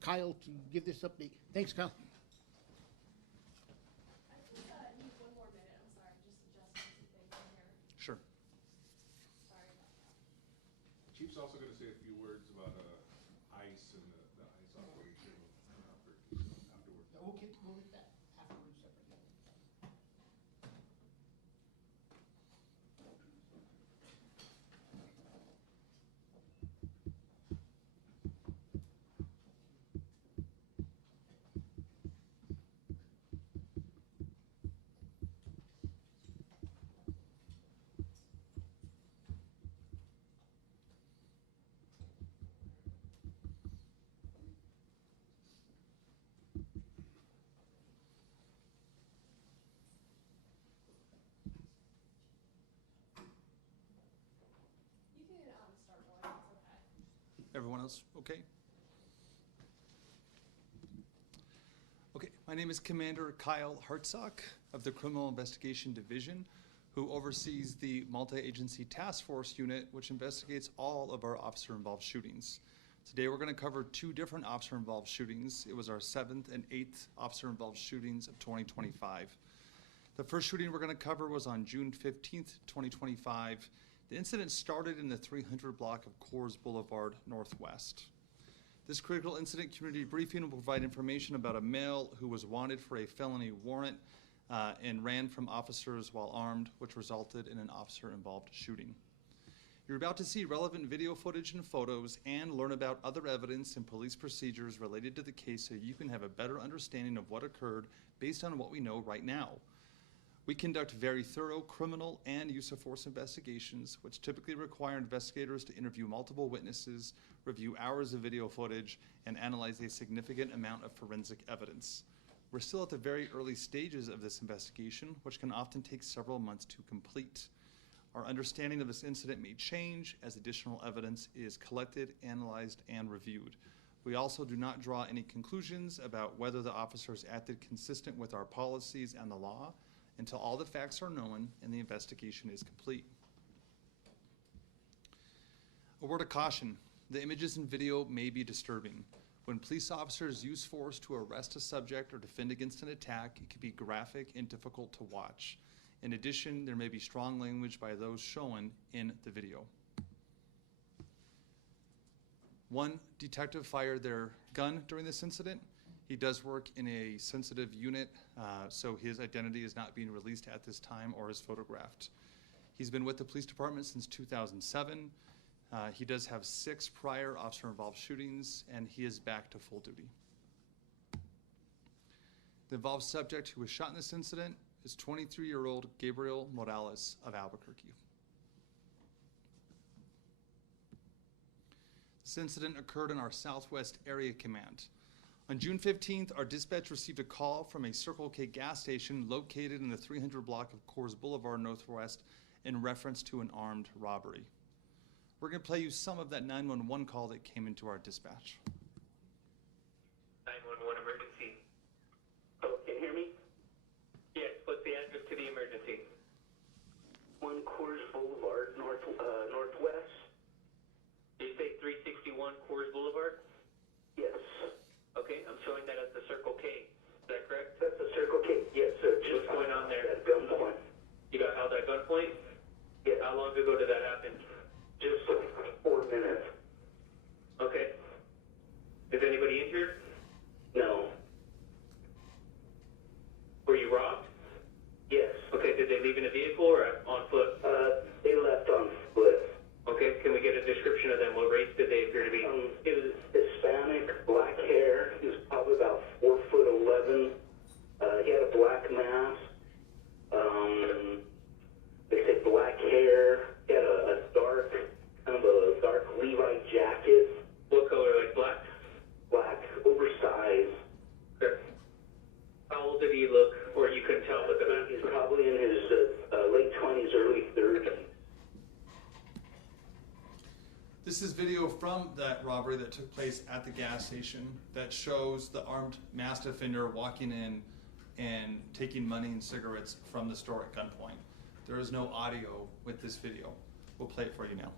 Kyle to give this update. Thanks, Kyle. I just need one more minute. I'm sorry, just adjusting some things in here. Sure. Sorry about that. Chief's also going to say a few words about ICE and the ICE operation afterwards. We'll get that afterwards separately. You can start rolling. It's okay. Everyone else okay? Okay, my name is Commander Kyle Hartsock of the Criminal Investigation Division, who oversees the Multi-Agency Task Force Unit, which investigates all of our officer-involved shootings. Today we're going to cover two different officer-involved shootings. It was our 7th and 8th officer-involved shootings of 2025. The first shooting we're going to cover was on June 15th, 2025. The incident started in the 300 block of Coors Blvd Northwest. This critical incident community briefing will provide information about a male who was wanted for a felony warrant and ran from officers while armed, which resulted in an officer-involved shooting. You're about to see relevant video footage and photos and learn about other evidence and police procedures related to the case so you can have a better understanding of what occurred based on what we know right now. We conduct very thorough criminal and use of force investigations, which typically require investigators to interview multiple witnesses, review hours of video footage, and analyze a significant amount of forensic evidence. We're still at the very early stages of this investigation, which can often take several months to complete. Our understanding of this incident may change as additional evidence is collected, analyzed, and reviewed. We also do not draw any conclusions about whether the officers acted consistent with our policies and the law until all the facts are known and the investigation is complete. A word of caution, the images and video may be disturbing. When police officers use force to arrest a subject or defend against an attack, it can be graphic and difficult to watch. In addition, there may be strong language by those shown in the video. One detective fired their gun during this incident. He does work in a sensitive unit, so his identity is not being released at this time or is photographed. He's been with the police department since 2007. He does have 6 prior officer-involved shootings, and he is back to full duty. The involved subject who was shot in this incident is 23-year-old Gabriel Morales of Albuquerque. This incident occurred in our Southwest Area Command. On June 15th, our dispatch received a call from a Circle K gas station located in the 300 block of Coors Blvd Northwest in reference to an armed robbery. We're going to play you some of that 911 call that came into our dispatch. 911 emergency. Oh, can you hear me? Yes, what's the address to the emergency? 1 Coors Blvd Northwest. Did you say 361 Coors Boulevard? Yes. Okay, I'm showing that as the Circle K. Is that correct? That's the Circle K, yes, sir. What's going on there? At gunpoint. You got held at gunpoint? Yes. How long ago did that happen? Just 4 minutes. Okay. Is anybody injured? No. Were you robbed? Yes. Okay, did they leave in a vehicle or on foot? They left on foot. Okay, can we get a description of them? What race did they appear to be? He was Hispanic, black hair. He was probably about 4'11". He had a black mask. They said black hair. He had a dark, kind of a dark Levi jacket. What color, like black? Black, oversized. Okay. How old did he look, or you couldn't tell with the mask? He's probably in his late 20s, early 30s. This is video from that robbery that took place at the gas station that shows the armed masked offender walking in and taking money and cigarettes from the store at gunpoint. There is no audio with this video. We'll play it for you now.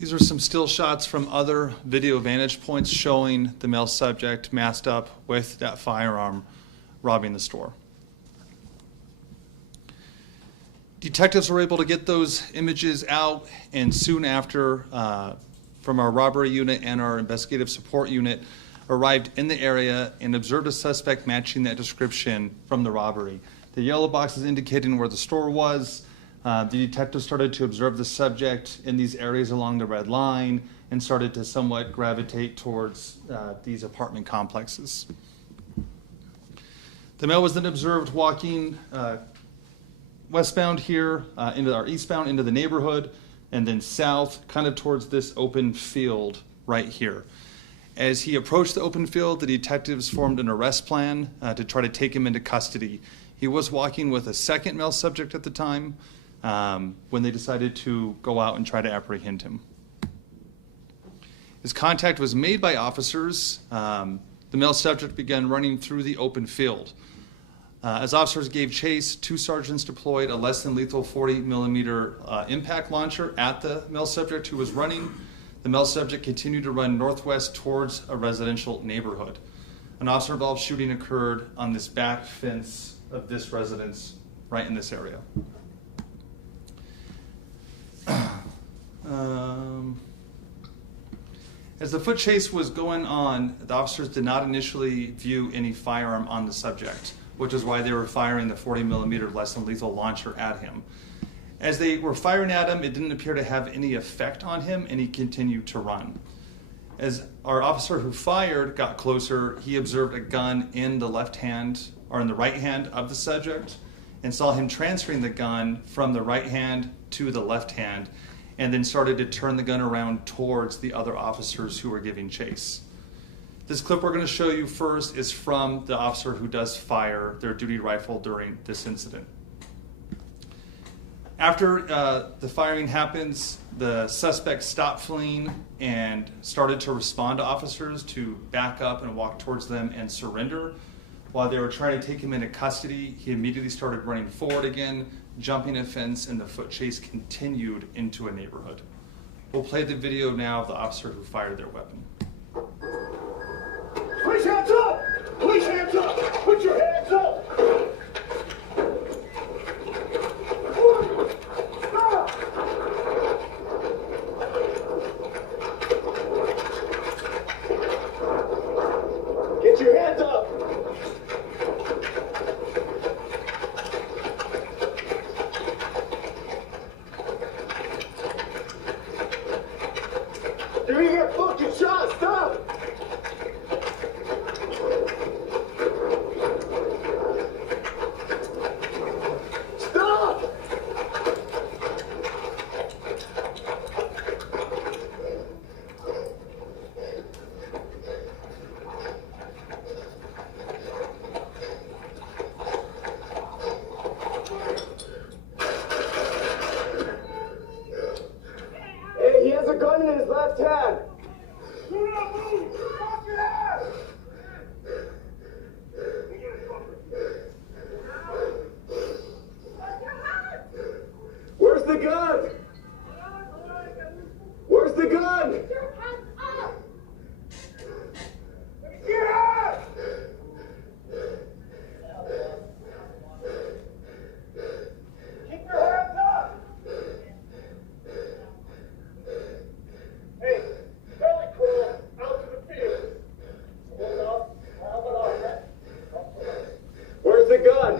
These are some still shots from other video vantage points showing the male subject masked up with that firearm robbing the store. Detectives were able to get those images out, and soon after, from our robbery unit and our investigative support unit, arrived in the area and observed a suspect matching that description from the robbery. The yellow box is indicating where the store was. The detectives started to observe the subject in these areas along the red line and started to somewhat gravitate towards these apartment complexes. The male was then observed walking westbound here, eastbound into the neighborhood, and then south, kind of towards this open field right here. As he approached the open field, the detectives formed an arrest plan to try to take him into custody. He was walking with a second male subject at the time when they decided to go out and try to apprehend him. His contact was made by officers. The male subject began running through the open field. As officers gave chase, 2 sergeants deployed a less than lethal 40mm impact launcher at the male subject who was running. The male subject continued to run northwest towards a residential neighborhood. An officer-involved shooting occurred on this back fence of this residence right in this area. As the foot chase was going on, the officers did not initially view any firearm on the subject, which is why they were firing the 40mm less than lethal launcher at him. As they were firing at him, it didn't appear to have any effect on him, and he continued to run. As our officer who fired got closer, he observed a gun in the left hand, or in the right hand of the subject, and saw him transferring the gun from the right hand to the left hand, and then started to turn the gun around towards the other officers who were giving chase. This clip we're going to show you first is from the officer who does fire their duty rifle during this incident. After the firing happens, the suspect stopped fleeing and started to respond to officers to back up and walk towards them and surrender. While they were trying to take him into custody, he immediately started running forward again, jumping a fence, and the foot chase continued into a neighborhood. We'll play the video now of the officer who fired their weapon. Please hands up! Please hands up! Put your hands up! Stop! Get your hands up! You're gonna get fucking shot! Stop! He has a gun in his left hand. Do not move! Drop your ass! Where's the gun? Where's the gun? Yeah! Keep your hands up! Hey, belly crawl out to the field. Hold up. Where's the gun?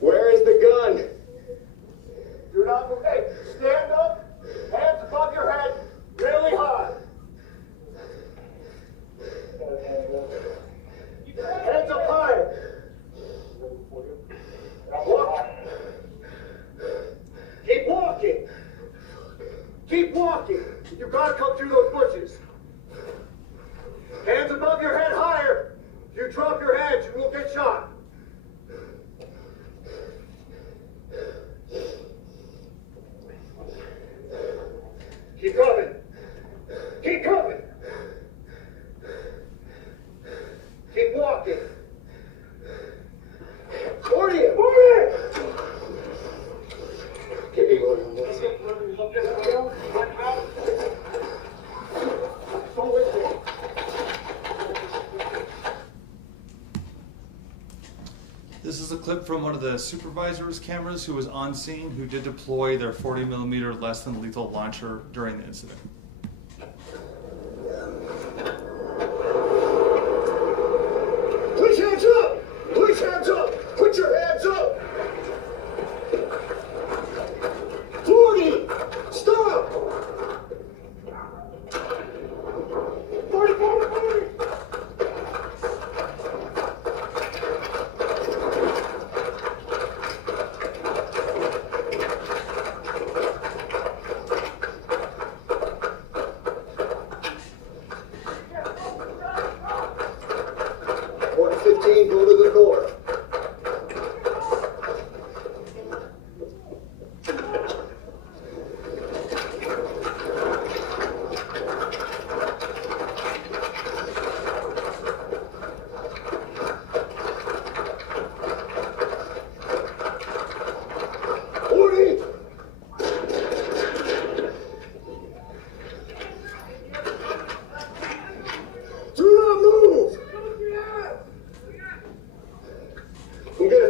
Where is the gun? Do not move. Hey, stand up. Hands above your head. Really high. Hands up high. Walk. Keep walking. Keep walking. You gotta come through those bushes. Hands above your head higher. If you drop your hands, you will get shot. Keep coming. Keep coming. Keep walking. Accordion. Move it. This is a clip from one of the supervisor's cameras who was on scene, who did deploy their 40mm less than lethal launcher during the incident. Put your hands up! Put your hands up! Put your hands up! 40! Stop! 40, 40, 40! Go to the door.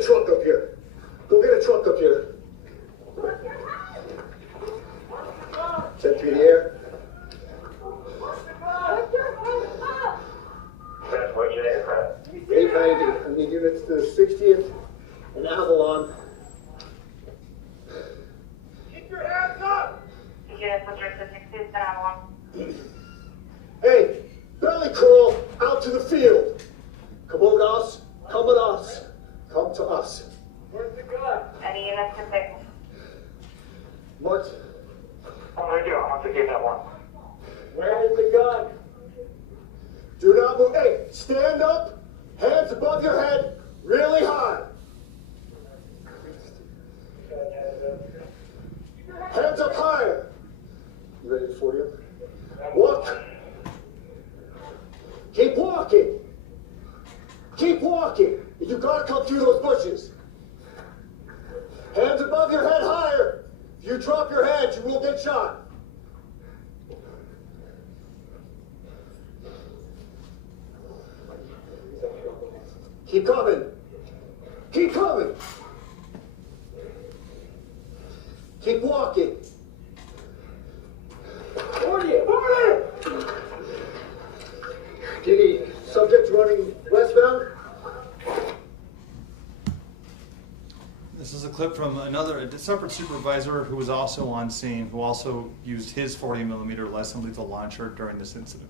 Truck up here. Go get a truck up here. 10 feet in the air. That's what your aircraft. 890. I need units to 60th and Avalon. Keep your hands up! Units with your 60th and Avalon. Hey, belly crawl out to the field. Come over to us. Come with us. Come to us. Where's the gun? Any units to pick? What? I'm right here. I'll have to get that one. Where is the gun? Do not move. Hey, stand up. Hands above your head. Really high. Hands up higher. You ready for you? Walk. Keep walking. Keep walking. You gotta come through those bushes. Hands above your head higher. If you drop your hands, you will get shot. Keep coming. Keep coming. Keep walking. 40! 40! Diddy, subject running westbound. This is a clip from a separate supervisor who was also on scene, who also used his 40mm less than lethal launcher during this incident.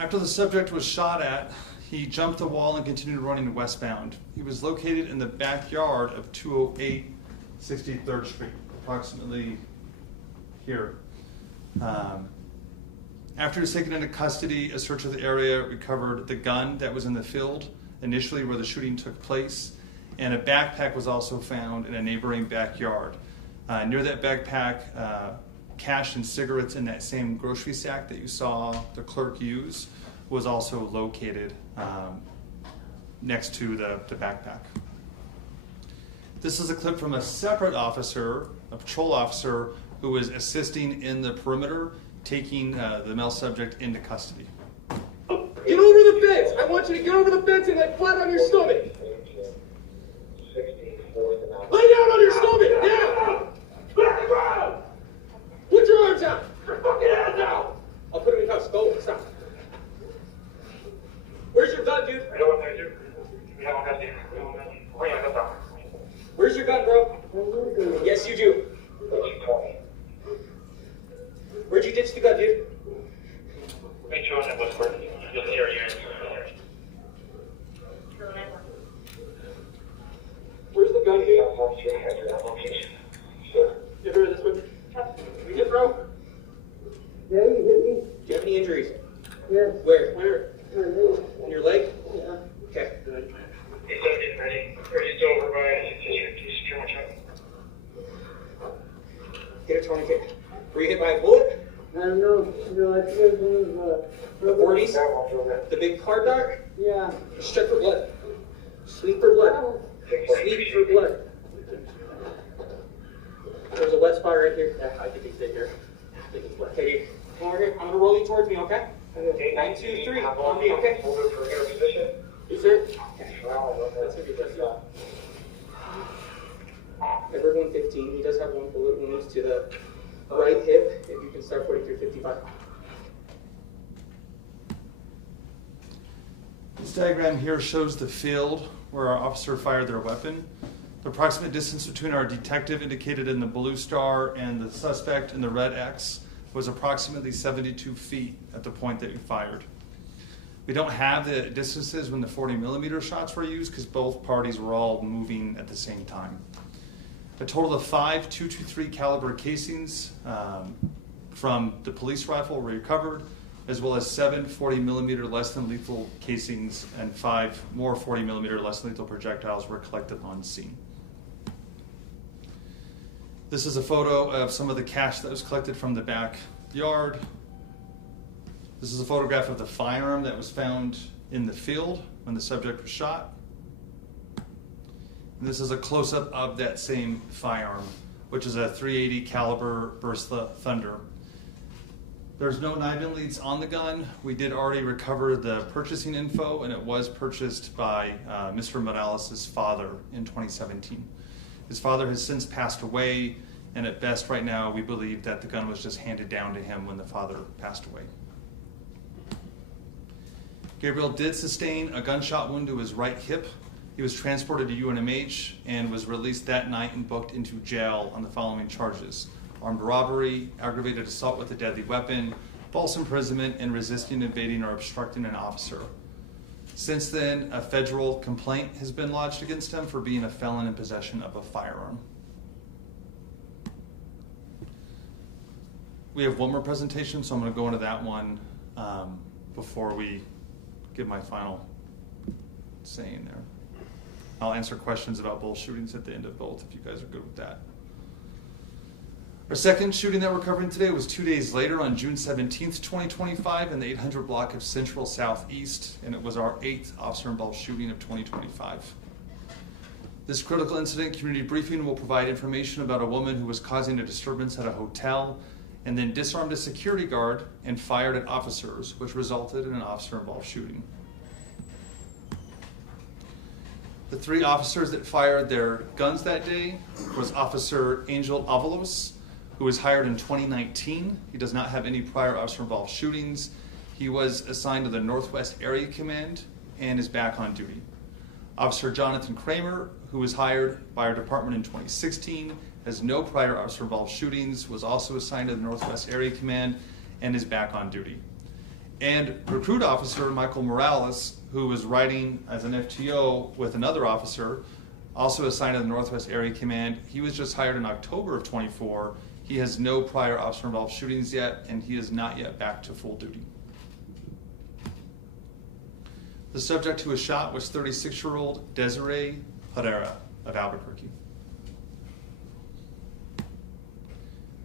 After the subject was shot at, he jumped the wall and continued running westbound. He was located in the backyard of 208 63rd Street, approximately here. After he was taken into custody, a search of the area recovered the gun that was in the field initially where the shooting took place, and a backpack was also found in a neighboring backyard. Near that backpack, cash and cigarettes in that same grocery sack that you saw the clerk use was also located next to the backpack. This is a clip from a separate officer, a patrol officer, who was assisting in the perimeter, taking the male subject into custody. Get over the fence! I want you to get over the fence and lay flat on your stomach! Lay down on your stomach! Now! Back the ground! Put your arms out! Your fucking hands out! I'll put him in cuffs. Go. Stop. Yes, you do. Where'd you ditch the gun, dude? Make sure that was working. You'll see our units. Where's the gun, dude? Location. You ever heard of this one? We did, bro? Yeah, you hit me. Do you have any injuries? Yes. Where? My leg. In your leg? Yeah. Okay. He's getting ready. We're just over by secure my truck. Get a tourniquet. Were you hit by a bullet? I don't know. No, I think it was, The 40s? The big car dart? yeah. Check for blood. Sweep for blood. Sweep for blood. There's a wet spot right here. Yeah, I think it's in here. I think it's wet. Okay, come over here. I'm gonna roll you towards me, okay? 1, 2, 3. On me, okay? Hold it for air position. Is it? That's gonna be just Edward 115. He does have one bullet wound to the right hip. If you can start 4355. This diagram here shows the field where our officer fired their weapon. The approximate distance between our detective indicated in the blue star and the suspect in the red X was approximately 72 feet at the point that we fired. We don't have the distances when the 40mm shots were used because both parties were all moving at the same time. A total of 5 .223 caliber casings from the police rifle were recovered, as well as 7 40mm less than lethal casings and 5 more 40mm less than lethal projectiles were collected on scene. This is a photo of some of the cash that was collected from the backyard. This is a photograph of the firearm that was found in the field when the subject was shot. And this is a close-up of that same firearm, which is a .380 caliber Burst Thunder. There's no 9mm leads on the gun. We did already recover the purchasing info, and it was purchased by Mr. Morales' father in 2017. His father has since passed away, and at best right now we believe that the gun was just handed down to him when the father passed away. Gabriel did sustain a gunshot wound to his right hip. He was transported to UNMH and was released that night and booked into jail on the following charges: armed robbery, aggravated assault with a deadly weapon, false imprisonment, and resisting, invading, or obstructing an officer. Since then, a federal complaint has been lodged against him for being a felon in possession of a firearm. We have one more presentation, so I'm going to go into that one before we give my final saying there. I'll answer questions about both shootings at the end of both if you guys are good with that. Our second shooting that we're covering today was 2 days later on June 17th, 2025 in the 800 block of Central Southeast, and it was our 8th officer-involved shooting of 2025. This critical incident community briefing will provide information about a woman who was causing a disturbance at a hotel and then disarmed a security guard and fired at officers, which resulted in an officer-involved shooting. The 3 officers that fired their guns that day was Officer Angel Avalos, who was hired in 2019. He does not have any prior officer-involved shootings. He was assigned to the Northwest Area Command and is back on duty. Officer Jonathan Kramer, who was hired by our department in 2016, has no prior officer-involved shootings, was also assigned to the Northwest Area Command and is back on duty. And recruit officer Michael Morales, who was riding as an FTO with another officer, also assigned to the Northwest Area Command. He was just hired in October of 24. He has no prior officer-involved shootings yet, and he is not yet back to full duty. The subject who was shot was 36-year-old Desiree Herrera of Albuquerque.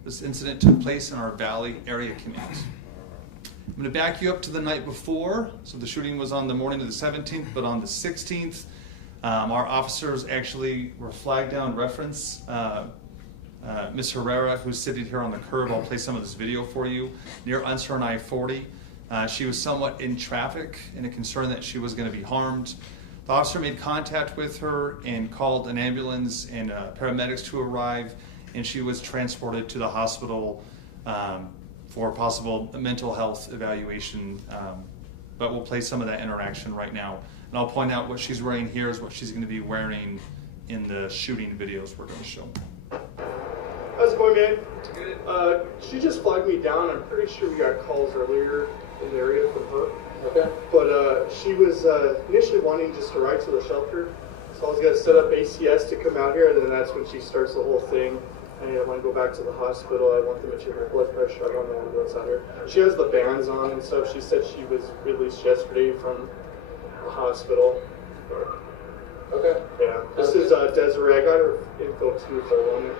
This incident took place in our Valley Area Command. I'm going to back you up to the night before. So the shooting was on the morning of the 17th, but on the 16th, our officers actually were flagged down reference. Ms. Herrera, who's sitting here on the curb, I'll play some of this video for you, near Unser and I-40. She was somewhat in traffic and a concern that she was going to be harmed. The officer made contact with her and called an ambulance and paramedics to arrive, and she was transported to the hospital for possible mental health evaluation, but we'll play some of that interaction right now. And I'll point out what she's wearing here is what she's going to be wearing in the shooting videos we're going to show. how's it going, man? Good. She just flagged me down. I'm pretty sure we got calls earlier in the area from her. Okay. But she was initially wanting just to ride to the shelter. So I was going to set up ACS to come out here, and then that's when she starts the whole thing. And I want to go back to the hospital. I want them to check her blood pressure. I want the ambulance out here. She has the bands on and stuff. She said she was released yesterday from the hospital. Okay. Yeah. This is Desiree. I got her info too if I want it.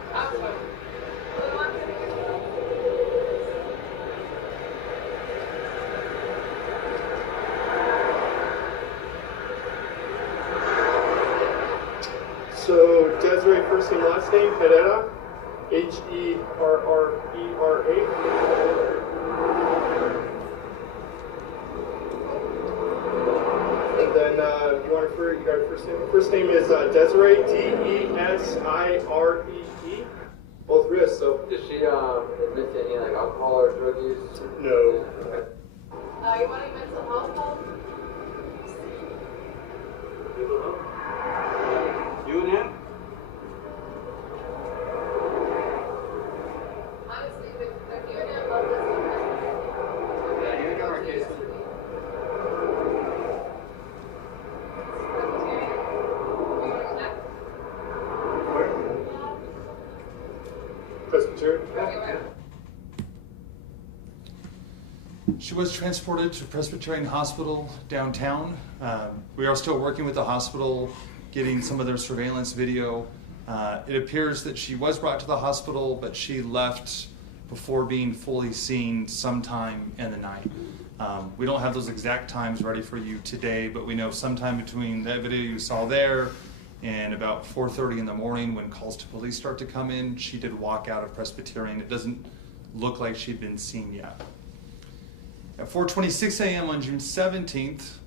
So Desiree, first name, last name, Herrera, Herrera. And then you got her first name. First name is Desiree, Desiree. Both wrists. So. Does she admit to any like alcohol or drug use? No. Okay. You want any mental health help? You and him? Honestly, if you and him love this, Yeah, you got our case. Presbyterian. She was transported to Presbyterian Hospital downtown. We are still working with the hospital, getting some of their surveillance video. It appears that she was brought to the hospital, but she left before being fully seen sometime in the night. We don't have those exact times ready for you today, but we know sometime between that video you saw there and about 4:30 in the morning when calls to police start to come in, she did walk out of Presbyterian. It doesn't look like she'd been seen yet. At 4:26 a.m. on June 17th,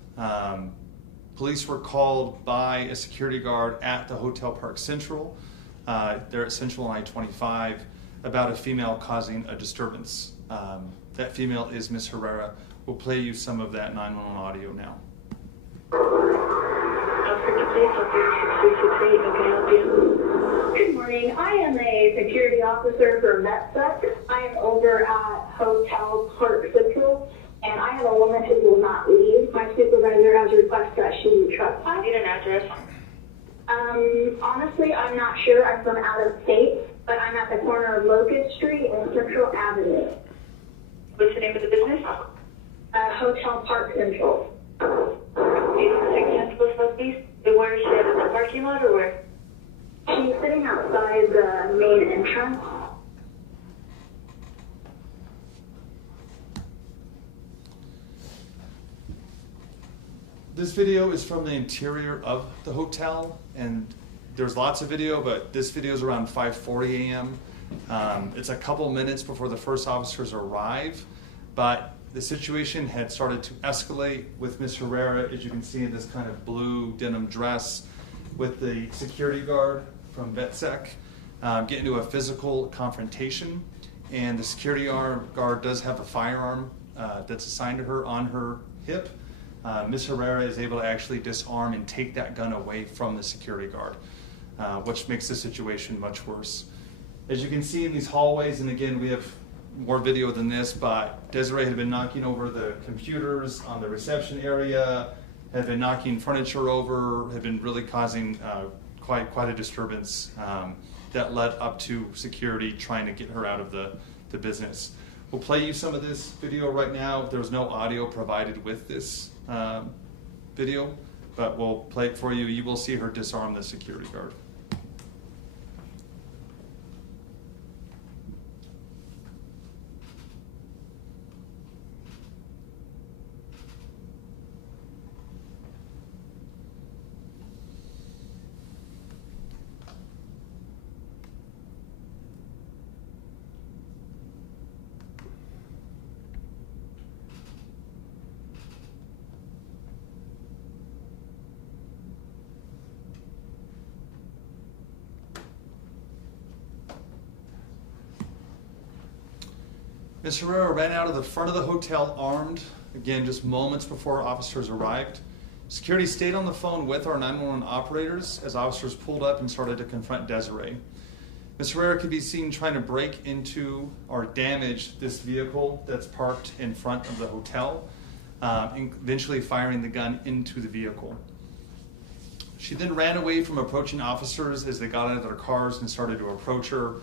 police were called by a security guard at the Hotel Park Central, there at Central and I-25, about a female causing a disturbance. That female is Miss Herrera. We'll play you some of that 911 audio now. Good morning. I am a security officer for MedSec. I am over at Hotel Park Central, and I have a woman who will not leave. My supervisor has requested that she be trespassed. I need an address. Honestly, I'm not sure. I'm from out of state, but I'm at the corner of Locust Street and Central Avenue. What's the name of the business? Hotel Park Central. Where is she at, in the parking lot or where? She's sitting outside the main entrance. This video is from the interior of the hotel, and there's lots of video, but this video is around 5:40 a.m. It's a couple minutes before the first officers arrive, but the situation had started to escalate with Ms. Herrera, as you can see in this kind of blue denim dress, with the security guard from VetSec, get into a physical confrontation, and the security guard does have a firearm that's assigned to her on her hip. Ms. Herrera is able to actually disarm and take that gun away from the security guard, which makes the situation much worse. As you can see in these hallways, and again, we have more video than this, but Desiree had been knocking over the computers on the reception area, had been knocking furniture over, had been really causing quite a disturbance that led up to security trying to get her out of the business. We'll play you some of this video right now. There's no audio provided with this video, but we'll play it for you. You will see her disarm the security guard. Ms. Herrera ran out of the front of the hotel armed, again, just moments before officers arrived. Security stayed on the phone with our 911 operators as officers pulled up and started to confront Desiree. Ms. Herrera could be seen trying to break into or damage this vehicle that's parked in front of the hotel, eventually firing the gun into the vehicle. She then ran away from approaching officers as they got out of their cars and started to approach her.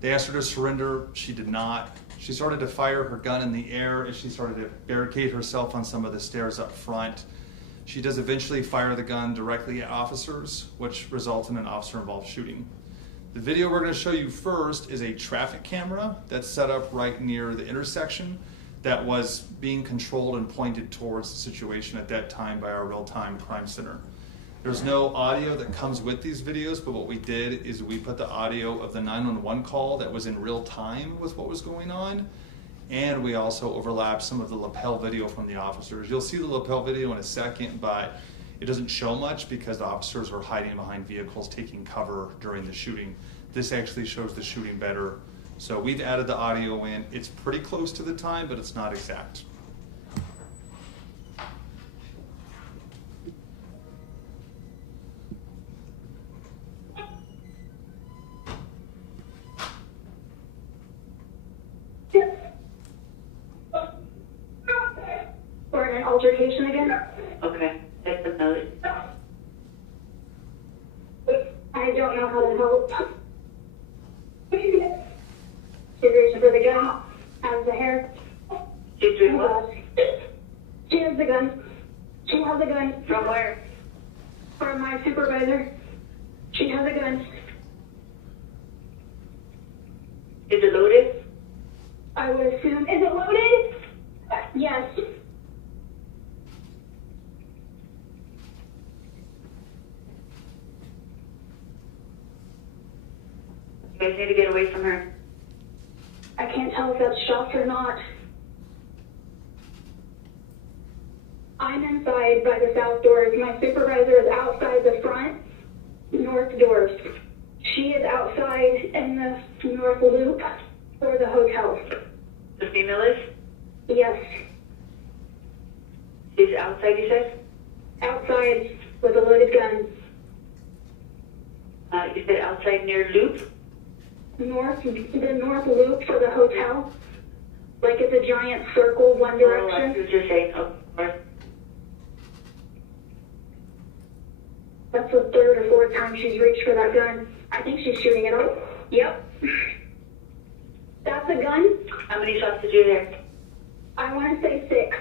They asked her to surrender. She did not. She started to fire her gun in the air as she started to barricade herself on some of the stairs up front. She does eventually fire the gun directly at officers, which results in an officer-involved shooting. The video we're going to show you first is a traffic camera that's set up right near the intersection that was being controlled and pointed towards the situation at that time by our real-time crime center. There's no audio that comes with these videos, but what we did is we put the audio of the 911 call that was in real time with what was going on, and we also overlapped some of the lapel video from the officers. You'll see the lapel video in a second, but it doesn't show much because the officers were hiding behind vehicles taking cover during the shooting. This actually shows the shooting better. So we've added the audio in. It's pretty close to the time, but it's not exact. Or an altercation again? Okay, take the note. I don't know how to help. She's reaching for the gun. Has the hair. She's doing what? She has the gun. She has a gun. From where? From my supervisor. She has a gun. Is it loaded? I would assume. Is it loaded? Yes. You guys need to get away from her. I can't tell if that's shots or not. I'm inside by the south doors. My supervisor is outside the front north doors. She is outside in the north loop for the hotel. The female is? Yes. She's outside, you said? Outside with a loaded gun. You said outside near loop? The north loop for the hotel. Like it's a giant circle, one direction. Oh, I see what you're saying. Oh, right. That's the third or fourth time she's reached for that gun. I think she's shooting it off. Yep. That's a gun. How many shots did you hear? I want to say 6.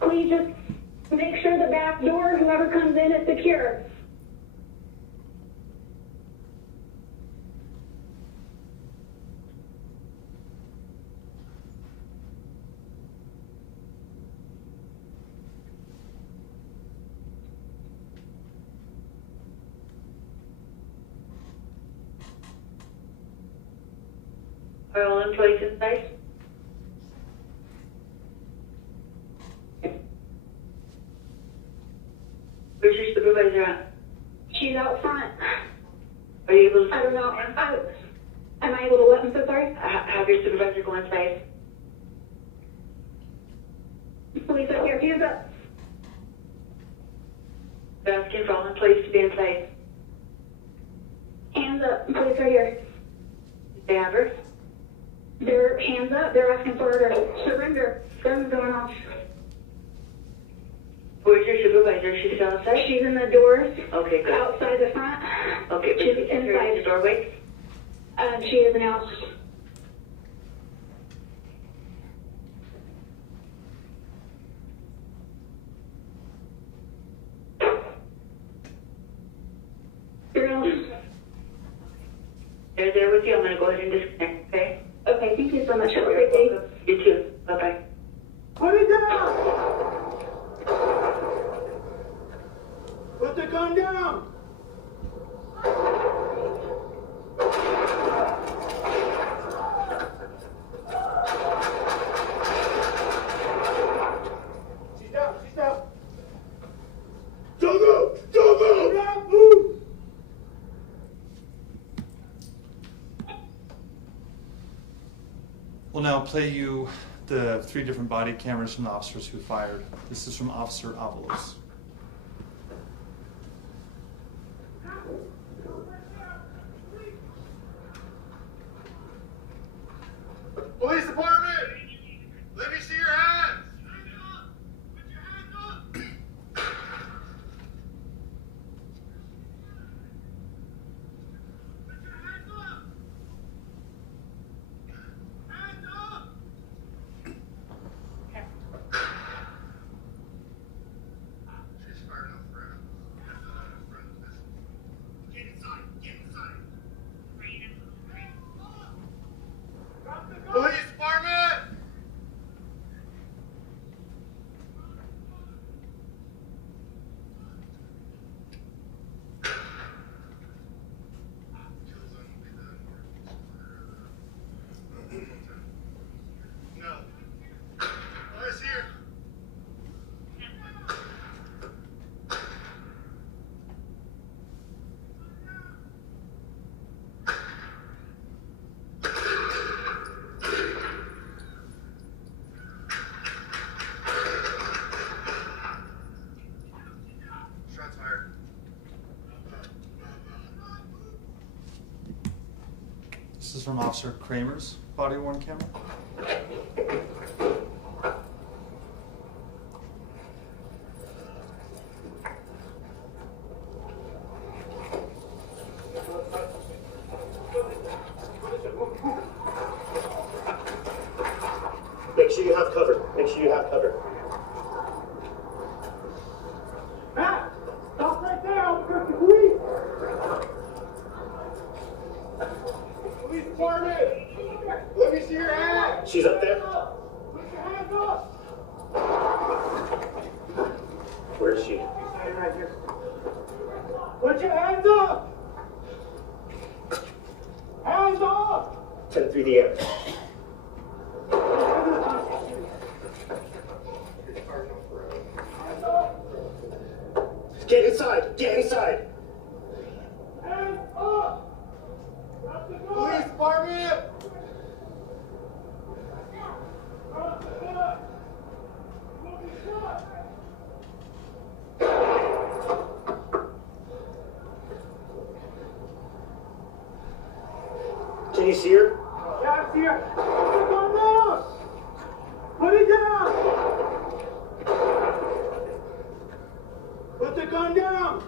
Please just make sure the back door, whoever comes in, is secure. Are all employees inside? Where's your supervisor at? She's out front. Are you able to? I don't know. Am I able to what? I'm so sorry. Have your supervisor go inside. Police up here. Hands up. They're asking for all employees to be inside. Hands up. Police are here. They have her? Their hands up. They're asking for her to surrender. Guns going off. Where's your supervisor? Is she still outside? She's in the doors. Okay, good. Outside the front. Okay, but she's you can hear her inside in the doorway? She is now. They're there with you. I'm going to go ahead and disconnect, okay? Okay, thank you so much. Have a great day. You too. Bye-bye. Put it down! Put the gun down! She's down, she's down. Don't move! Don't move! Don't move! We'll now play you the 3 different body cameras from the officers who fired. This is from Officer Avalos. Police department! Let me see your hands! Police department! No. Where's here? Shots fired. This is from Officer Kramer's body-worn camera. Make sure you have cover. Make sure you have cover. Matt! Stop right there! Albuquerque police! Police department! Let me see your hands! She's up there. Put your hands up! Where is she? Right here. Put your hands up! Hands up! 10 through the air. Get inside! Get inside! Hands up! Police department! Drop the gun! Moving shot! Can you see her? Yeah, I see her. Put the gun down! Put it down! Put the gun down!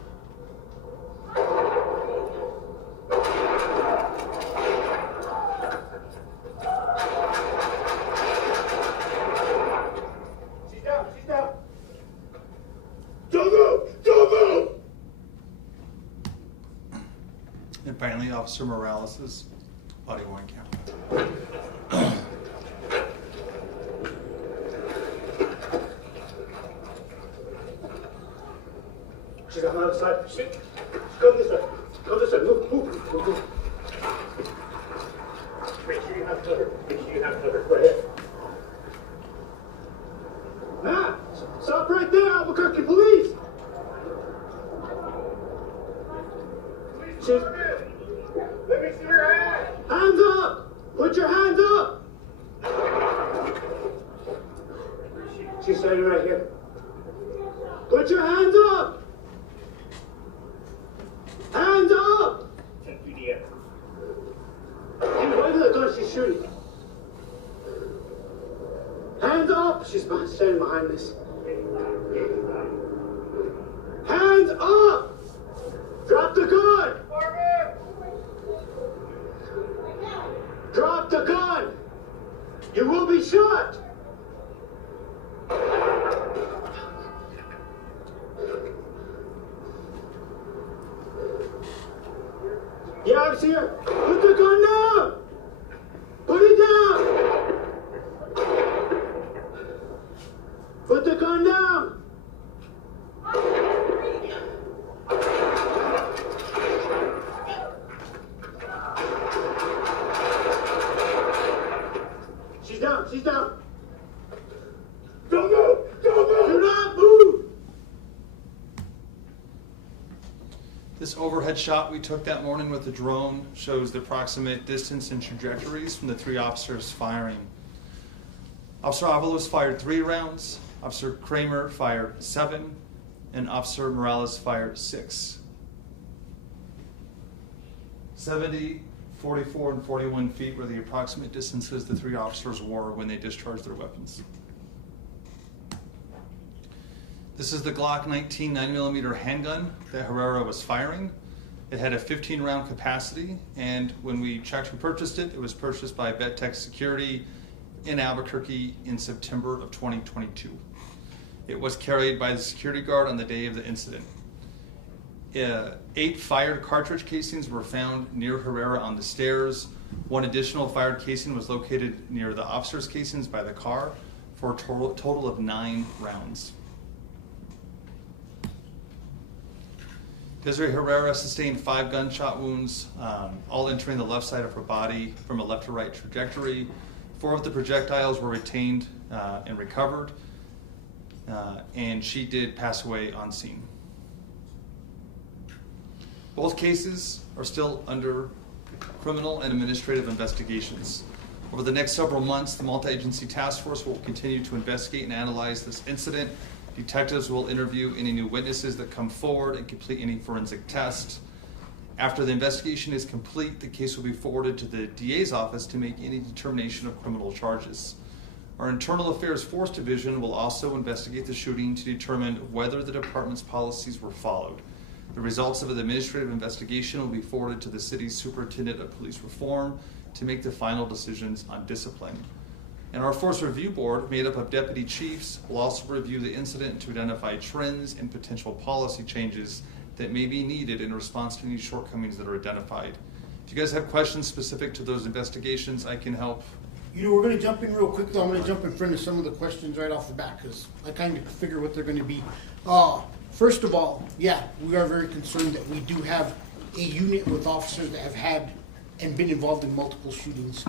She's down, she's down. Don't move! Don't move! And finally, Officer Morales' body-worn camera. She's on the other side. Come this way. Come this way. Move, move, move, move. Make sure you have cover. Make sure you have cover. Right here. Matt, stop right there, Albuquerque police! She's... Let me see your hands! Hands up! Put your hands up! She's standing right here. Put your hands up! Hands up! 10 through the air. Hey, why did the gun she's shooting? Hands up! She's standing behind this. Hands up! Drop the gun! Drop the gun! You will be shot! Yeah, I'm here. Put the gun down! Put it down! Put the gun down! She's down, she's down. Don't move! Don't move! Do not move! This overhead shot we took that morning with the drone shows the approximate distance and trajectories from the three officers firing. Officer Avalos fired 3 rounds, Officer Kramer fired 7, and Officer Morales fired 6. 70, 44 and 41 feet were the approximate distances the three officers wore when they discharged their weapons. This is the Glock 19 9mm handgun that Herrera was firing. It had a 15-round capacity, and when we checked who purchased it, it was purchased by Vet Tech Security in Albuquerque in September of 2022. It was carried by the security guard on the day of the incident. 8 fired cartridge casings were found near Herrera on the stairs. 1 additional fired casing was located near the officer's casings by the car for a total of 9 rounds. Desiree Herrera sustained 5 gunshot wounds, all entering the left side of her body from a left to right trajectory. 4 of the projectiles were retained and recovered, and she did pass away on scene. Both cases are still under criminal and administrative investigations. Over the next several months, the multi-agency task force will continue to investigate and analyze this incident. Detectives will interview any new witnesses that come forward and complete any forensic tests. After the investigation is complete, the case will be forwarded to the DA's office to make any determination of criminal charges. Our Internal Affairs Force Division will also investigate the shooting to determine whether the department's policies were followed. The results of the administrative investigation will be forwarded to the city's Superintendent of Police Reform to make the final decisions on discipline. And our Force Review Board, made up of deputy chiefs, will also review the incident to identify trends and potential policy changes that may be needed in response to any shortcomings that are identified. If you guys have questions specific to those investigations, I can help. We're going to jump in real quick, though. I'm going to jump in front of some of the questions right off the bat because I kind of figure what they're going to be. First of all, yeah, we are very concerned that we do have a unit with officers that have had and been involved in multiple shootings.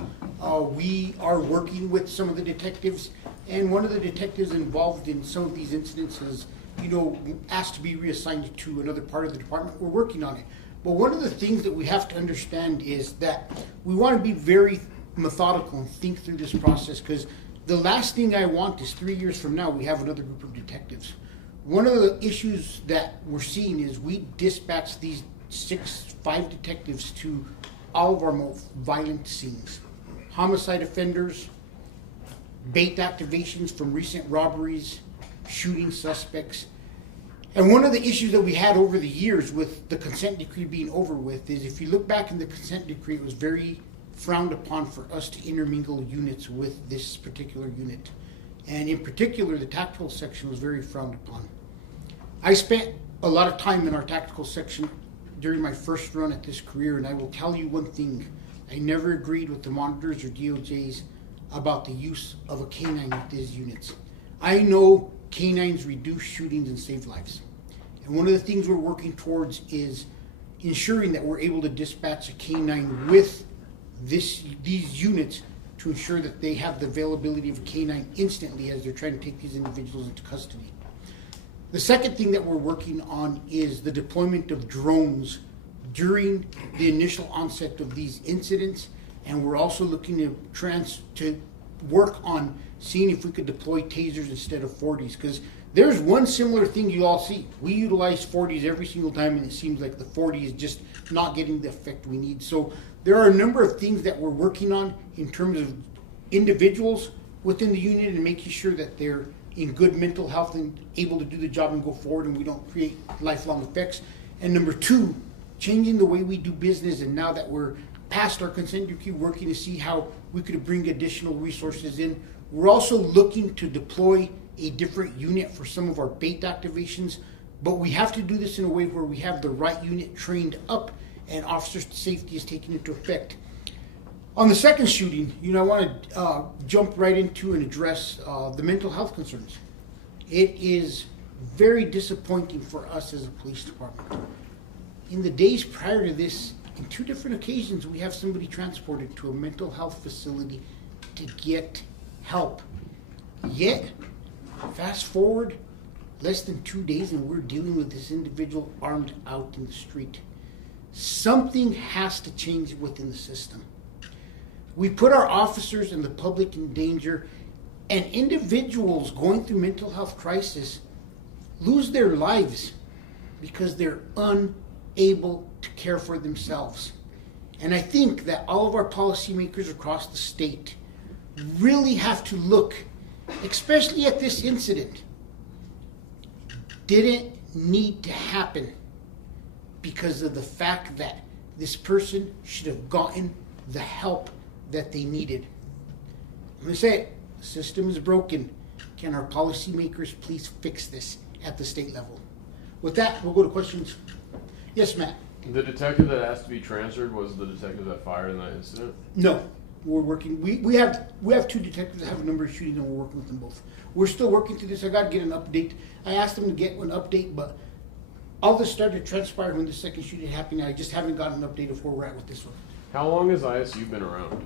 We are working with some of the detectives, and one of the detectives involved in some of these incidents is, asked to be reassigned to another part of the department. We're working on it. But one of the things that we have to understand is that we want to be very methodical and think through this process, because the last thing I want is 3 years from now we have another group of detectives. One of the issues that we're seeing is we dispatch these 5 detectives to all of our most violent scenes. Homicide offenders, bait activations from recent robberies, shooting suspects. And one of the issues that we had over the years with the consent decree being over with is, if you look back in the consent decree, it was very frowned upon for us to intermingle units with this particular unit. And in particular, the tactical section was very frowned upon. I spent a lot of time in our tactical section during my first run at this career, and I will tell you one thing. I never agreed with the monitors or DOJs about the use of a canine with these units. I know canines reduce shootings and save lives. And one of the things we're working towards is ensuring that we're able to dispatch a canine with these units to ensure that they have the availability of a canine instantly as they're trying to take these individuals into custody. The second thing that we're working on is the deployment of drones during the initial onset of these incidents, and we're also looking to work on seeing if we could deploy tasers instead of 40s, because there's one similar thing you all see. We utilize 40s every single time, and it seems like the 40 is just not getting the effect we need. So there are a number of things that we're working on in terms of individuals within the unit and making sure that they're in good mental health and able to do the job and go forward, and we don't create lifelong effects. And number 2, changing the way we do business, and now that we're past our consent decree, working to see how we could bring additional resources in. We're also looking to deploy a different unit for some of our bait activations, but we have to do this in a way where we have the right unit trained up and officer safety is taken into effect. On the second shooting, I want to jump right into and address the mental health concerns. It is very disappointing for us as a police department. In the days prior to this, in 2 different occasions, we have somebody transported to a mental health facility to get help. Yet, fast forward less than 2 days and we're dealing with this individual armed out in the street. Something has to change within the system. We put our officers and the public in danger, and individuals going through mental health crisis lose their lives because they're unable to care for themselves. And I think that all of our policymakers across the state really have to look, especially at this incident, didn't need to happen because of the fact that this person should have gotten the help that they needed. I'm going to say it, the system is broken. Can our policymakers please fix this at the state level? With that, we'll go to questions. Yes, Matt? The detective that has to be transferred was the detective that fired in that incident? No. We're working, we have two detectives that have a number of shootings and we're working with them both. We're still working through this. I got to get an update. I asked them to get an update, but all this started to transpire when the second shooting happened. I just haven't gotten an update of where we're at with this one. How long has ISU been around?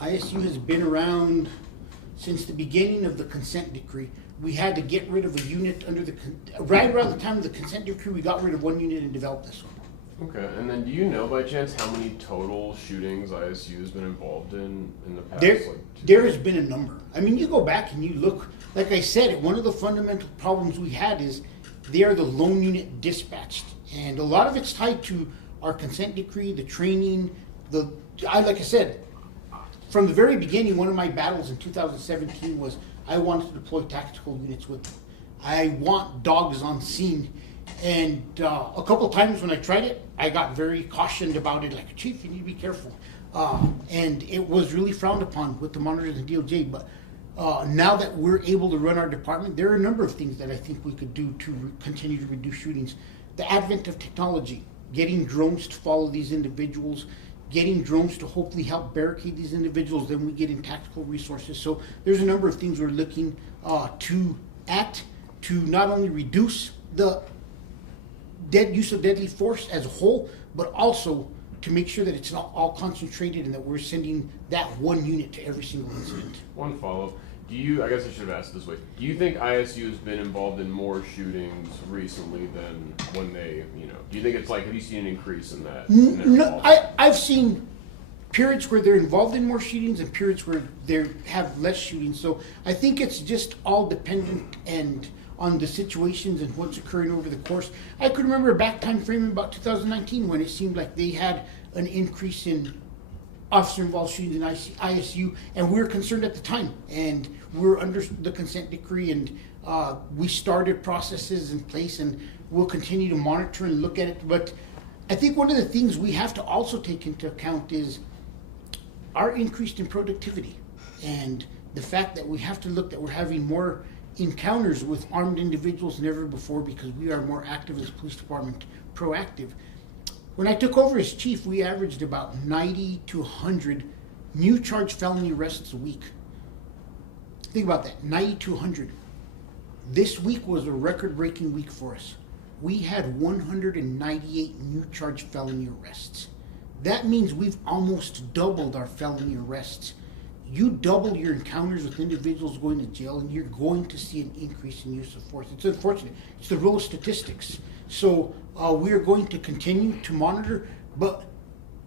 ISU has been around since the beginning of the consent decree. We had to get rid of a unit under the, right around the time of the consent decree, we got rid of one unit and developed this one. Okay, and then do you know by chance how many total shootings ISU has been involved in the past? There has been a number. I mean, you go back and you look, like I said, one of the fundamental problems we had is they are the lone unit dispatched. And a lot of it's tied to our consent decree, the training, like I said, from the very beginning, one of my battles in 2017 was I wanted to deploy tactical units with them. I want dogs on scene. And a couple of times when I tried it, I got very cautioned about it, like, Chief, you need to be careful. And it was really frowned upon with the monitors and DOJ. But now that we're able to run our department, there are a number of things that I think we could do to continue to reduce shootings. The advent of technology, getting drones to follow these individuals, getting drones to hopefully help barricade these individuals, then we get in tactical resources. So there's a number of things we're looking to not only reduce the use of deadly force as a whole, but also to make sure that it's not all concentrated and that we're sending that one unit to every single incident. One follow-up. I guess I should have asked this way. Do you think ISU has been involved in more shootings recently than when they, do you think it's like, have you seen an increase in that? No, I've seen periods where they're involved in more shootings and periods where they have less shootings. So I think it's just all dependent and on the situations and what's occurring over the course. I could remember a back time frame in about 2019 when it seemed like they had an increase in officer-involved shootings in ISU, and we were concerned at the time. And we were under the consent decree, and we started processes in place, and we'll continue to monitor and look at it. But I think one of the things we have to also take into account is our increase in productivity and the fact that we have to look that we're having more encounters with armed individuals than ever before because we are more active as a police department, proactive. When I took over as chief, we averaged about 90 to 100 new charge felony arrests a week. Think about that, 90 to 100. This week was a record-breaking week for us. We had 198 new charge felony arrests. That means we've almost doubled our felony arrests. You double your encounters with individuals going to jail and you're going to see an increase in use of force. It's unfortunate. It's the rule of statistics. So we are going to continue to monitor, but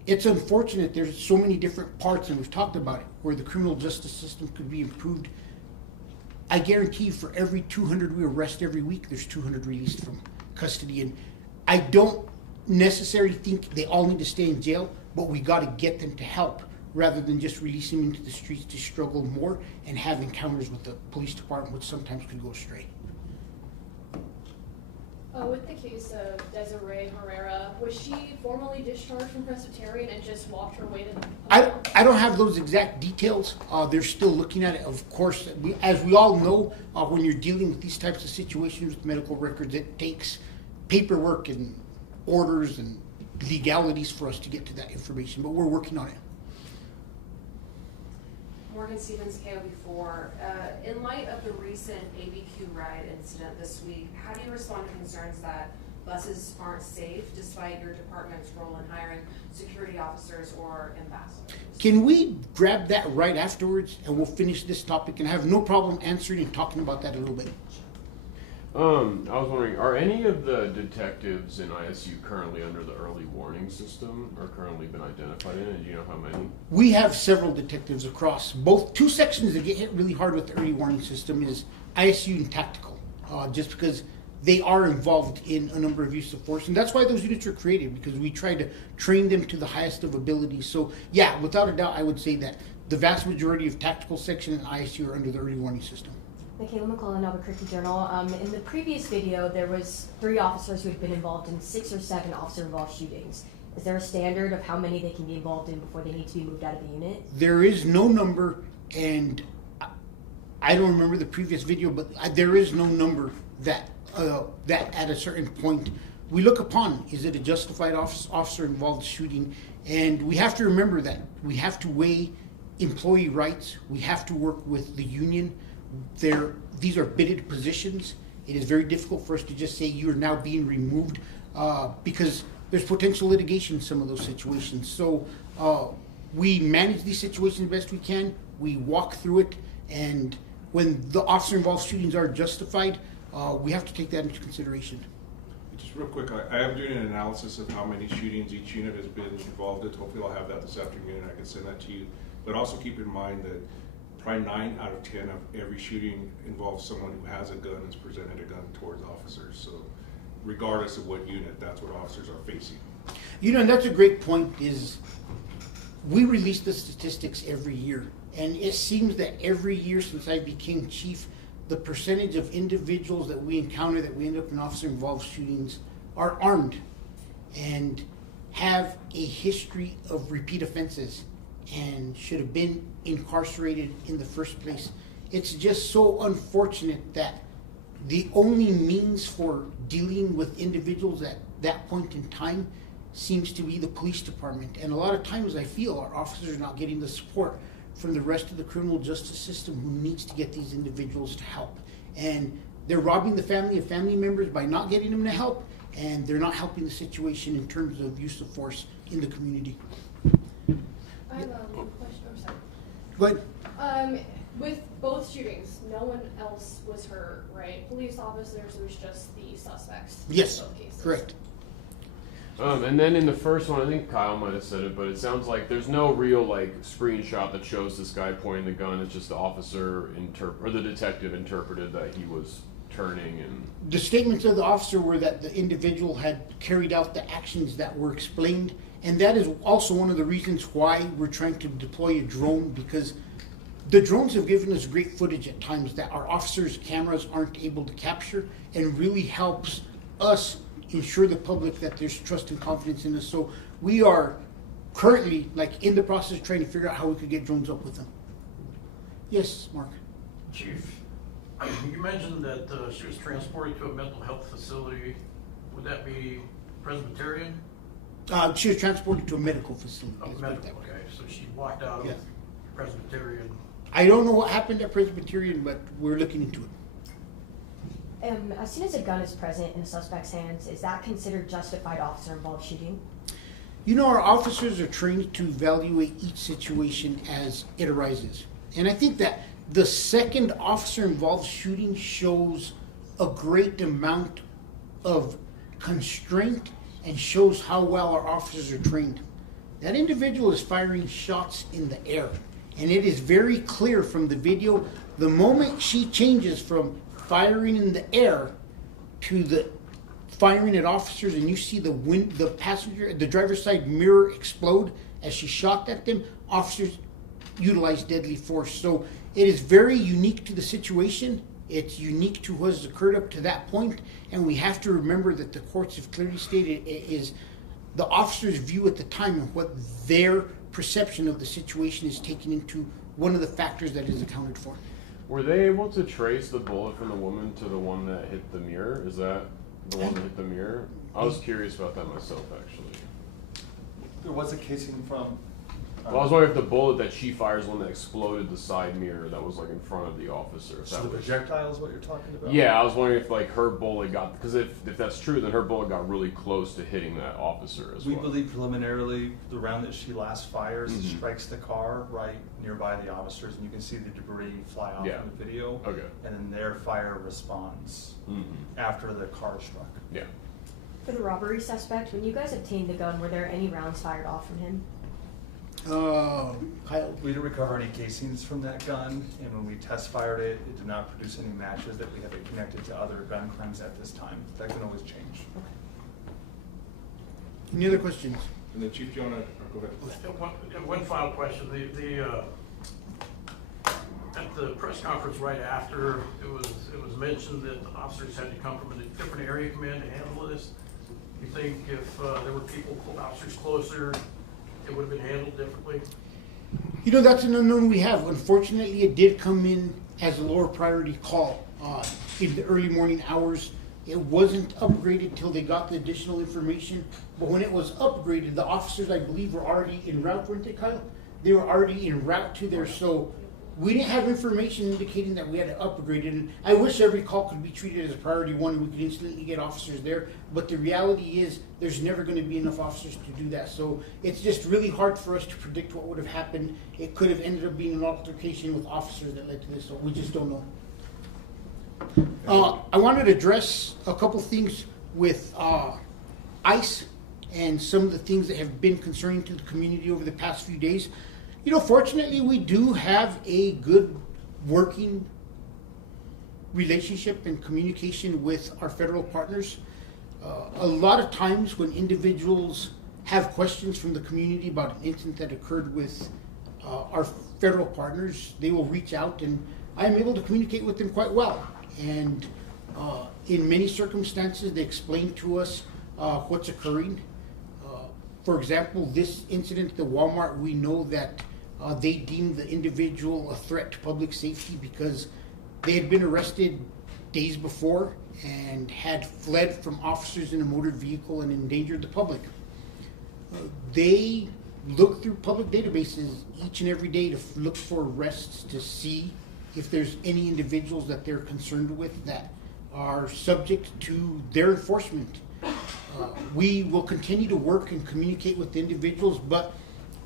it's unfortunate there's so many different parts, and we've talked about it, where the criminal justice system could be improved. I guarantee you for every 200 we arrest every week, there's 200 released from custody. And I don't necessarily think they all need to stay in jail, but we got to get them to help, rather than just releasing them into the streets to struggle more and have encounters with the police department, which sometimes could go astray. With the case of Desiree Herrera, was she formally discharged from Presbyterian and just walked her way to the I don't have those exact details. They're still looking at it. Of course, as we all know, when you're dealing with these types of situations with medical records, it takes paperwork and orders and legalities for us to get to that information, but we're working on it. Morgan Stevens, KOB4. In light of the recent ABQ ride incident this week, how do you respond to concerns that buses aren't safe despite your department's role in hiring security officers or ambassadors? Can we grab that right afterwards and we'll finish this topic, and I have no problem answering and talking about that a little bit. I was wondering, are any of the detectives in ISU currently under the early warning system or currently been identified in it? Do you know how many? We have several detectives across both two sections that get hit really hard with the early warning system is ISU and tactical. Just because they are involved in a number of use of force. And that's why those units are created, because we try to train them to the highest of abilities. So yeah, without a doubt, I would say that the vast majority of tactical section and ISU are under the early warning system. Michaela McCullough, Albuquerque Journal. In the previous video, there was 3 officers who had been involved in 6 or 7 officer-involved shootings. Is there a standard of how many they can be involved in before they need to be moved out of the unit? There is no number, and I don't remember the previous video, but there is no number that at a certain point we look upon. Is it a justified officer-involved shooting? And we have to remember that we have to weigh employee rights. We have to work with the union. These are bidded positions. It is very difficult for us to just say you are now being removed because there's potential litigation in some of those situations. So we manage these situations the best we can. We walk through it, and when the officer-involved shootings are justified, we have to take that into consideration. Just real quick, I am doing an analysis of how many shootings each unit has been involved in. Hopefully I'll have that this afternoon and I can send that to you. But also keep in mind that probably 9 out of 10 of every shooting involves someone who has a gun and has presented a gun towards officers. So regardless of what unit, that's what officers are facing. You know, and that's a great point, is we release the statistics every year. And it seems that every year since I became chief, the percentage of individuals that we encounter that we end up in officer-involved shootings are armed and have a history of repeat offenses and should have been incarcerated in the first place. It's just so unfortunate that the only means for dealing with individuals at that point in time seems to be the police department. And a lot of times I feel our officers are not getting the support from the rest of the criminal justice system who needs to get these individuals to help. And they're robbing the family of family members by not getting them to help, and they're not helping the situation in terms of use of force in the community. I have a question. Oh, sorry. Go ahead. With both shootings, no one else was hurt, right? Police officers, it was just the suspects. Yes, in both cases. correct. And then in the first one, I think Kyle might have said it, but it sounds like there's no real like screenshot that shows this guy pointing the gun. It's just the officer or the detective interpreted that he was turning. And the statements of the officer were that the individual had carried out the actions that were explained, and that is also one of the reasons why we're trying to deploy a drone, because the drones have given us great footage at times that our officers' cameras aren't able to capture, and really helps us ensure the public that there's trust and confidence in us. So we are currently in the process of trying to figure out how we could get drones up with them. Yes, Mark. Chief, you mentioned that she was transported to a mental health facility. Would that be Presbyterian? She was transported to a medical facility. Oh, medical, okay. So she walked out of Presbyterian. I don't know what happened at Presbyterian, but we're looking into it. As soon as a gun is present in a suspect's hands, is that considered justified officer-involved shooting? You know, our officers are trained to evaluate each situation as it arises. And I think that the second officer-involved shooting shows a great amount of constraint and shows how well our officers are trained. That individual is firing shots in the air. And it is very clear from the video, the moment she changes from firing in the air to the firing at officers, and you see the driver's side mirror explode as she shot at them, officers utilize deadly force. So it is very unique to the situation. It's unique to what has occurred up to that point, and we have to remember that the courts have clearly stated it is the officer's view at the time and what their perception of the situation is taken into one of the factors that is accounted for. were they able to trace the bullet from the woman to the one that hit the mirror? Is that the one that hit the mirror? I was curious about that myself, actually. There was a casing from... Well, I was wondering if the bullet that she fires is one that exploded the side mirror that was in front of the officer. So the projectile is what you're talking about? Yeah, I was wondering if her bullet got, because if that's true, then her bullet got really close to hitting that officer as well. We believe preliminarily the round that she last fires strikes the car right nearby the officers, and you can see the debris fly off in the video. Okay. And then their fire responds after the car struck. Yeah. For the robbery suspect, when you guys obtained the gun, were there any rounds fired off from him? Kyle? We didn't recover any casings from that gun, and when we test fired it, it did not produce any matches that we have it connected to other gun crimes at this time. That can always change. Any other questions? And then Chief Jonah, go ahead. One final question. At the press conference right after, it was mentioned that the officers had to come from a different area command to handle this. You think if there were officers closer, it would have been handled differently? You know, that's an unknown we have. Unfortunately, it did come in as a lower priority call in the early morning hours. It wasn't upgraded till they got the additional information. But when it was upgraded, the officers, I believe, were already en route, weren't they, Kyle? They were already en route to there. So we didn't have information indicating that we had to upgrade it. And I wish every call could be treated as a priority one and we could instantly get officers there. But the reality is there's never going to be enough officers to do that. So it's just really hard for us to predict what would have happened. It could have ended up being an altercation with officers that led to this. So we just don't know. I wanted to address a couple things with ICE and some of the things that have been concerning to the community over the past few days. You know, fortunately, we do have a good working relationship and communication with our federal partners. A lot of times when individuals have questions from the community about an incident that occurred with our federal partners, they will reach out, and I am able to communicate with them quite well. And in many circumstances, they explain to us what's occurring. For example, this incident at the Walmart, we know that they deemed the individual a threat to public safety because they had been arrested days before and had fled from officers in a motor vehicle and endangered the public. They look through public databases each and every day to look for arrests to see if there's any individuals that they're concerned with that are subject to their enforcement. We will continue to work and communicate with the individuals, but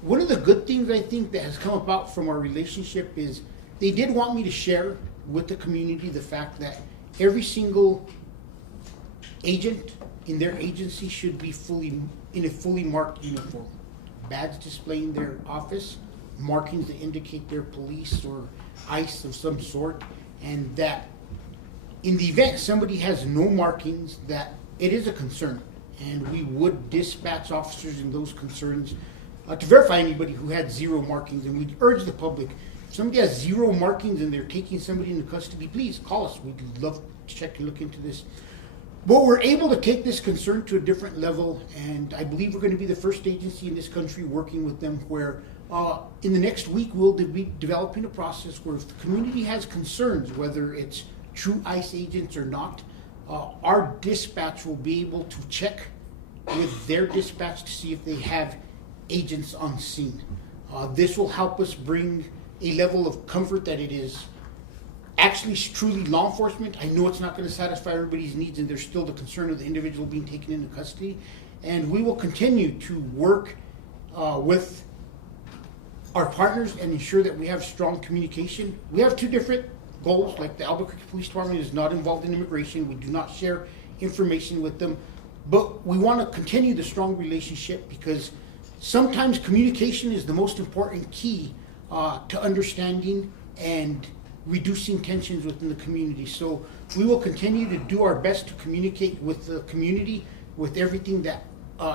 one of the good things I think that has come about from our relationship is they did want me to share with the community the fact that every single agent in their agency should be in a fully marked uniform. Badge displaying their office, markings that indicate they're police or ICE of some sort, and that in the event somebody has no markings, that it is a concern, and we would dispatch officers in those concerns to verify anybody who had zero markings. And we'd urge the public, if somebody has zero markings and they're taking somebody into custody, please call us. We'd love to check and look into this. But we're able to take this concern to a different level, and I believe we're going to be the first agency in this country working with them where in the next week we'll be developing a process where if the community has concerns, whether it's true ICE agents or not, our dispatch will be able to check with their dispatch to see if they have agents on scene. This will help us bring a level of comfort that it is actually truly law enforcement. I know it's not going to satisfy everybody's needs, and there's still the concern of the individual being taken into custody. And we will continue to work with our partners and ensure that we have strong communication. We have two different goals. Like the Albuquerque Police Department is not involved in immigration. We do not share information with them. But we want to continue the strong relationship because sometimes communication is the most important key to understanding and reducing tensions within the community. So we will continue to do our best to communicate with the community with everything that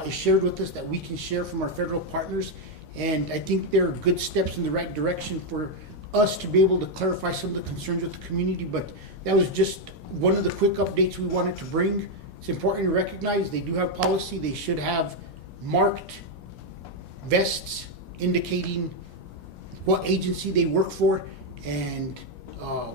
is shared with us that we can share from our federal partners. And I think there are good steps in the right direction for us to be able to clarify some of the concerns with the community. But that was just one of the quick updates we wanted to bring. It's important to recognize they do have policy. They should have marked vests indicating what agency they work for. And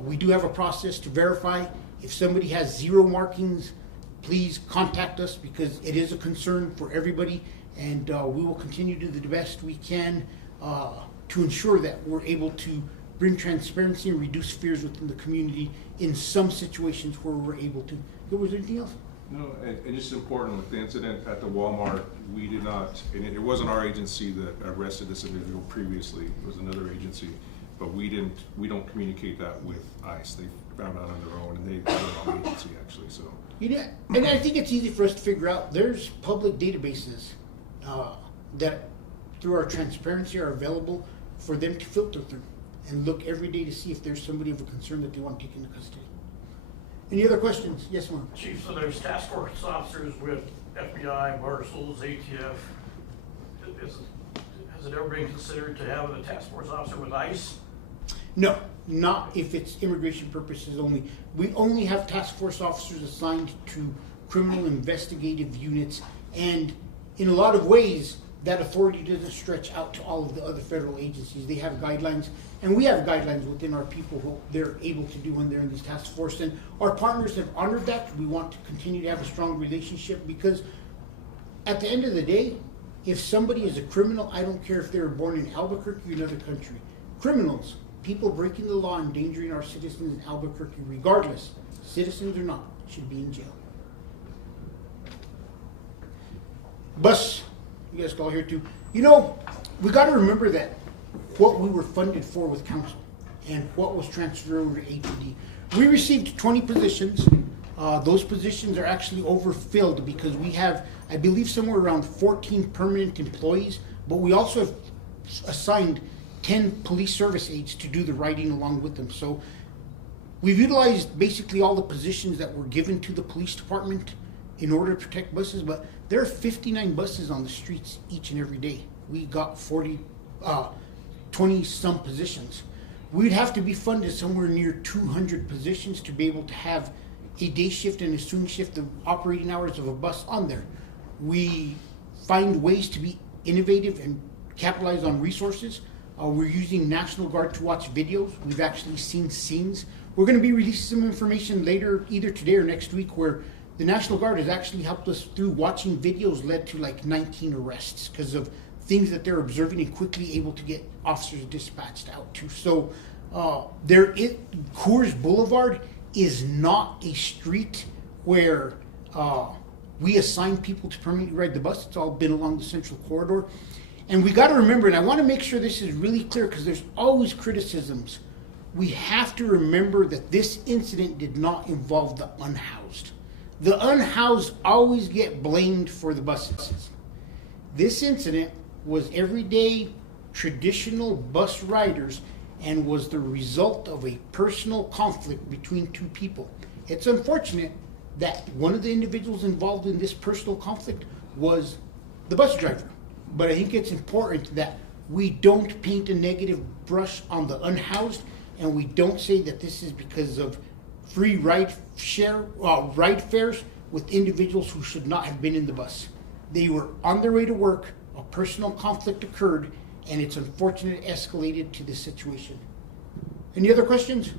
we do have a process to verify. If somebody has zero markings, please contact us because it is a concern for everybody. And we will continue to do the best we can to ensure that we're able to bring transparency and reduce fears within the community in some situations where we're able to. Was there anything else? No, and just important with the incident at the Walmart, we did not, and it wasn't our agency that arrested this individual previously, it was another agency, but we don't communicate that with ICE. They found out on their own, and they're our agency actually, so. Yeah, and I think it's easy for us to figure out. There's public databases that through our transparency, are available for them to filter through and look every day to see if there's somebody of a concern that they want to take into custody. Any other questions? Yes, ma'am. Chief, so there's task force officers with FBI, marshals, ATF. Has it ever been considered to have a task force officer with ICE? No, not if it's immigration purposes only. We only have task force officers assigned to criminal investigative units, and in a lot of ways, that authority doesn't stretch out to all of the other federal agencies. They have guidelines, and we have guidelines within our people who they're able to do when they're in these task force. And our partners have honored that. We want to continue to have a strong relationship because at the end of the day, if somebody is a criminal, I don't care if they were born in Albuquerque or another country. Criminals, people breaking the law, endangering our citizens in Albuquerque, regardless, citizens or not, should be in jail. Bus, you guys can all hear too. You know, we got to remember that what we were funded for with council and what was transferred over to APD. We received 20 positions. Those positions are actually overfilled because we have, I believe, somewhere around 14 permanent employees, but we also have assigned 10 police service aides to do the riding along with them. So we've utilized basically all the positions that were given to the police department in order to protect buses, but there are 59 buses on the streets each and every day. We got 20 some positions. We'd have to be funded somewhere near 200 positions to be able to have a day shift and a swing shift of operating hours of a bus on there. We find ways to be innovative and capitalize on resources. We're using National Guard to watch videos. We've actually seen scenes. We're going to be releasing some information later, either today or next week, where the National Guard has actually helped us through watching videos led to like 19 arrests because of things that they're observing and quickly able to get officers dispatched out to. So Coors Blvd is not a street where we assign people to permanently ride the bus. It's all been along the Central Corridor. And we got to remember, and I want to make sure this is really clear because there's always criticisms. We have to remember that this incident did not involve the unhoused. The unhoused always get blamed for the buses. This incident was everyday traditional bus riders and was the result of a personal conflict between two people. It's unfortunate that one of the individuals involved in this personal conflict was the bus driver. But I think it's important that we don't paint a negative brush on the unhoused, and we don't say that this is because of free ride fares with individuals who should not have been in the bus. They were on their way to work, a personal conflict occurred, and it's unfortunate it escalated to this situation. Any other questions?